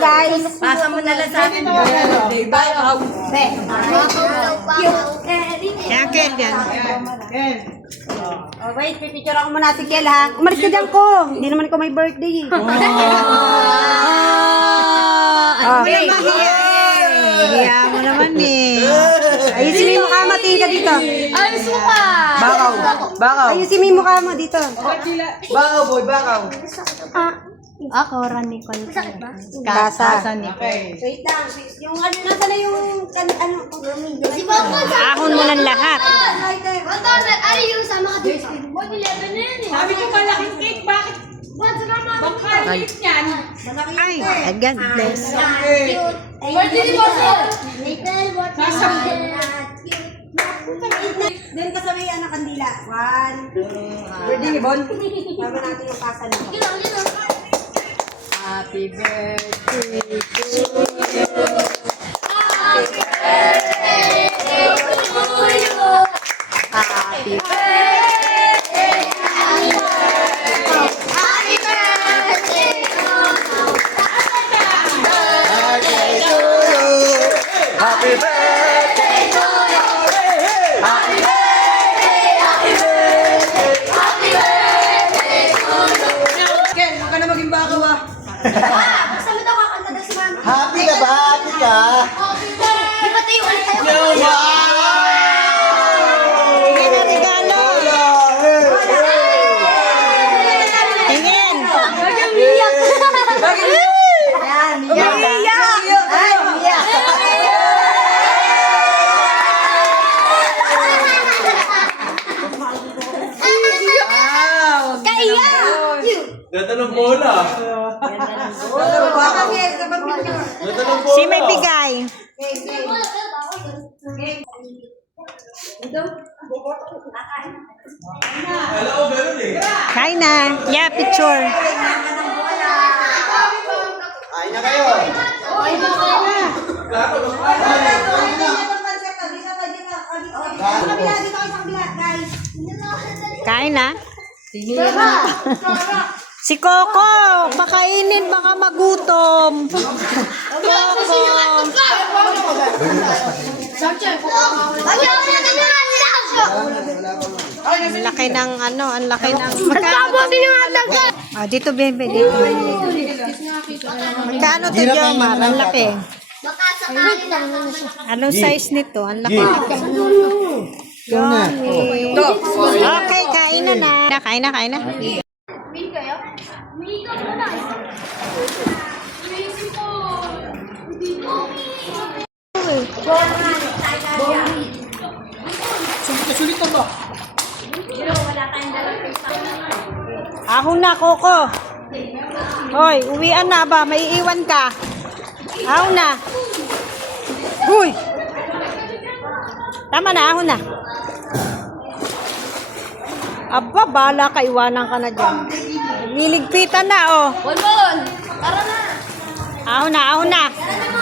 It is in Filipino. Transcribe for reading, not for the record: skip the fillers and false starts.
guys. Pasa mo na lang sa akin. Yan, Kel, yan. Oh, wait, pipicture ako muna si Kel, ha? Umalis ka dyan ko. Hindi naman ko may birthday. Okay. Hiya mo naman eh. Ayusin mo yung mukha mo, tingin ka dito. Ayos mo ka! Bakaw. Bakaw. Ayusin mo yung mukha mo dito. Bakaw, boy. Bakaw. Ako, Rani Nicole. Sakit ba? Kasa. Nicole. Wait lang. Yung ano, nasa na yung ano? Si Papa sa Ahon mo ng lahat. Ano yung sama ka dito? 111 na yan eh. Sabi ko malaking cake, bakit? Baka liit yan. Ay, God bless. Birthday ni Boso! Little Sasabi. Doon ka sa may anak kandila. 1, 2, birthday ni Bon. Tama natin yung kasa nito. Happy birthday to you. Happy birthday to you. Happy birthday. Happy birthday to you. Happy birthday to you. Happy birthday. Happy birthday. Happy birthday to you. Ken, huwag ka na maging bakaw ah. Basta mo daw kakanta daw si Mami. Happy ka ba? Happy ka? Happy birthday. Di ba tayo ulit tayo? Tingin ang regalo. Tingin. Iyak. Yan, iyak. Ay, iyak. Kaiyak. Ganda ng bola. Si may bigay. Alam ko ganun eh. Kain na. Yeah, picture. Kain na kayo. Kain na. Si Coco, pakainin baka magutom. Coco. Ang laki ng ano, ang laki ng Ah, dito bebe, dito. Magkano to, Jomar? Ang laki. Baka sakali lang. Anong size nito? Ang laki. Yummy. Okay, kain na na. Kain na, kain na. May kayo? May ka muna. Amazing po. Ahon na, Coco. Hoy, uwian na ba? May iwan ka. Ahon na. Huy! Tama na, ahon na. Aba, bala ka, iwanan ka na dyan. Niligpitan na, oh. Bonbon! Tara na! Ahon na, ahon na. Tara na mo!